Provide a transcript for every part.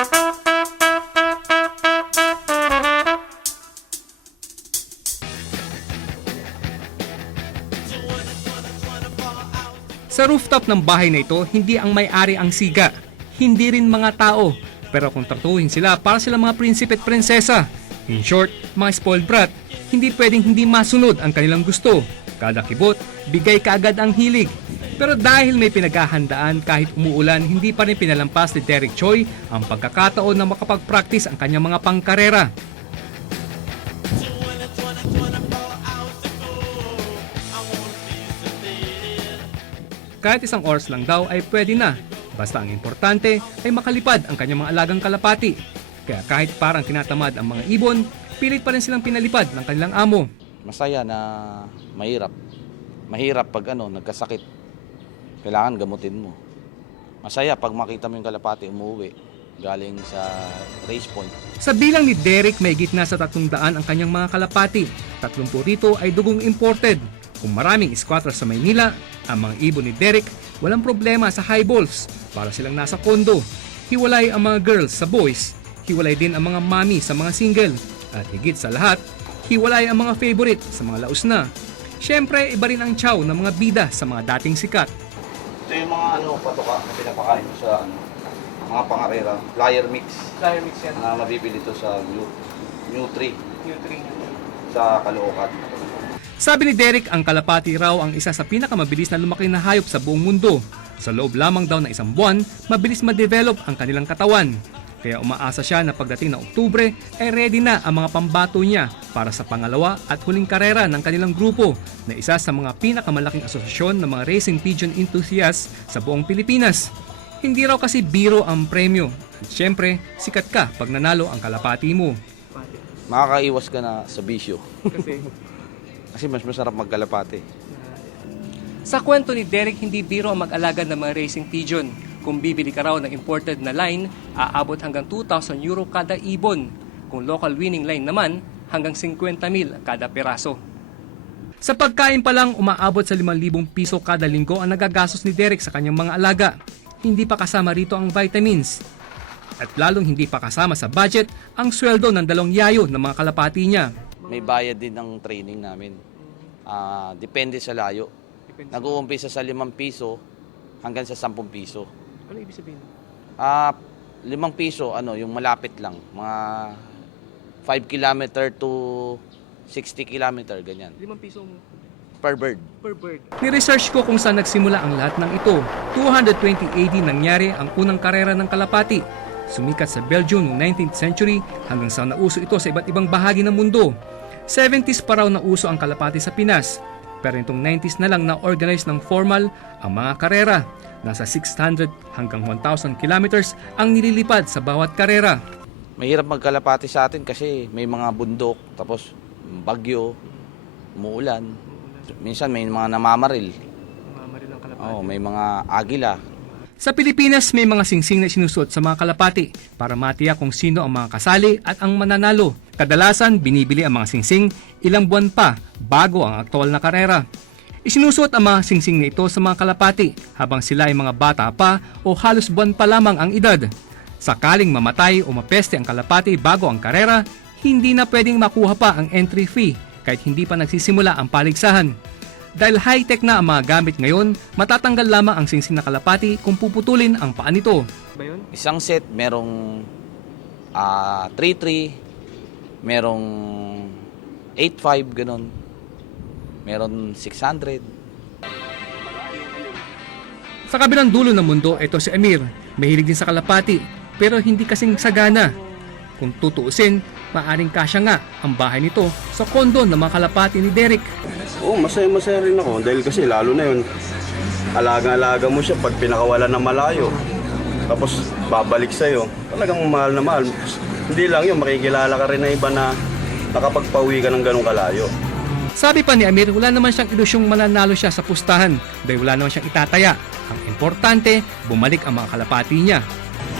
Sa rooftop ng bahay na ito, hindi ang may-ari ang siga, hindi rin mga tao, pero kung tratuhin sila para sila mga prinsipe at prinsesa. In short, mga spoiled brat, hindi pwedeng hindi masunod ang kanilang gusto. Kada kibot, bigay kaagad ang hilig. Pero dahil may pinaghahandaan kahit umuulan, hindi pa rin pinalampas ni Derek Choi ang pagkakataon na makapag-practice ang kanyang mga pangkarera. Kahit isang oras lang daw ay pwede na. Basta ang importante ay makalipad ang kanyang mga alagang kalapati. Kaya kahit parang tinatamad ang mga ibon, pilit pa rin silang pinalipad ng kanilang amo. masaya na mahirap. Mahirap pag ano, nagkasakit. Kailangan gamutin mo. Masaya pag makita mo yung kalapati umuwi galing sa race point. Sa bilang ni Derek may gitna sa 300 ang kanyang mga kalapati. 30 rito ay dugong imported. Kung maraming squatter sa Maynila, ang mga ibon ni Derek walang problema sa high balls para silang nasa kondo. Hiwalay ang mga girls sa boys, hiwalay din ang mga mami sa mga single. At higit sa lahat, hiwalay ang mga favorite sa mga laos na. Siyempre, iba rin ang chow ng mga bida sa mga dating sikat. Ito yung mga ano, patoka na pinapakain mo sa ano, mga pangarera. Flyer mix Flyer mix yan, na mabibili to sa New, New Tree Nutri. sa Caloocan. Sabi ni Derek, ang kalapati raw ang isa sa pinakamabilis na lumaki na hayop sa buong mundo. Sa loob lamang daw ng isang buwan, mabilis ma-develop ang kanilang katawan. Kaya umaasa siya na pagdating ng Oktubre ay ready na ang mga pambato niya para sa pangalawa at huling karera ng kanilang grupo na isa sa mga pinakamalaking asosasyon ng mga racing pigeon enthusiasts sa buong Pilipinas. Hindi raw kasi biro ang premyo. At syempre, sikat ka pag nanalo ang kalapati mo. Makakaiwas ka na sa bisyo. Kasi Kasi mas masarap magkalapati. Sa kwento ni Derek, hindi biro ang mag-alaga ng mga racing pigeon. Kung bibili ka raw ng imported na line, aabot hanggang 2,000 euro kada ibon. Kung local winning line naman, hanggang 50 mil kada peraso. Sa pagkain pa lang, umaabot sa 5,000 piso kada linggo ang nagagastos ni Derek sa kanyang mga alaga. Hindi pa kasama rito ang vitamins. At lalong hindi pa kasama sa budget ang sweldo ng dalawang yayo ng mga kalapati niya. May bayad din ng training namin. Ah, depende sa layo. Nag-uumpisa sa 5 piso hanggang sa 10 piso. Ano ibig sabihin? Ah, 5 piso ano, yung malapit lang, mga 5 kilometer to 60 kilometer ganyan 5 piso per bird. per bird. Ni-research ko kung saan nagsimula ang lahat ng ito. 220 AD nangyari ang unang karera ng kalapati. Sumikat sa Belgium noong 19th century hanggang sa nauso ito sa iba't ibang bahagi ng mundo. 70s pa raw nauso ang kalapati sa Pinas. Pero itong 90s na lang na-organize ng formal ang mga karera. Nasa 600 hanggang 1,000 kilometers ang nililipad sa bawat karera. Mahirap magkalapati sa atin kasi may mga bundok, tapos bagyo, umuulan. Minsan may mga namamaril. Oh, may mga agila. Sa Pilipinas, may mga singsing na sinusuot sa mga kalapati para matiyak kung sino ang mga kasali at ang mananalo. Kadalasan, binibili ang mga singsing ilang buwan pa bago ang aktual na karera. Isinusuot ang mga singsing na ito sa mga kalapati habang sila ay mga bata pa o halos buwan pa lamang ang edad. Sakaling mamatay o mapeste ang kalapati bago ang karera, hindi na pwedeng makuha pa ang entry fee kahit hindi pa nagsisimula ang paligsahan. Dahil high-tech na ang mga gamit ngayon, matatanggal lamang ang singsing na kalapati kung puputulin ang paa nito. Ba yun? Isang set merong ah 3-3, merong 8-5 ganun. Meron 600. Sa kabilang dulo ng mundo, ito si Amir. Mahilig din sa kalapati, pero hindi kasing sagana. Kung tutuusin, maaring kasya nga ang bahay nito sa kondo ng mga kalapati ni Derek. Oo, masaya-masaya rin ako dahil kasi lalo na yun, alaga-alaga mo siya pag pinakawala na malayo. Tapos babalik sa'yo. Talagang mahal na mahal. Hindi lang yun, makikilala ka rin na iba na nakapagpauwi ka ng ganong kalayo. Sabi pa ni Amir, wala naman siyang ilusyong mananalo siya sa pustahan dahil wala naman siyang itataya. Ang importante, bumalik ang mga kalapati niya.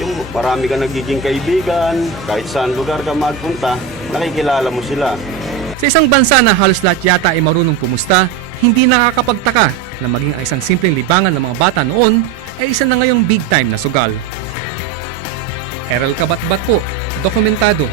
Yung marami ka nagiging kaibigan, kahit saan lugar ka magpunta, nakikilala mo sila. Sa isang bansa na halos lahat yata ay marunong pumusta, hindi nakakapagtaka na maging ang isang simpleng libangan ng mga bata noon ay isa na ngayong big time na sugal. Errol Kabatbat po, dokumentado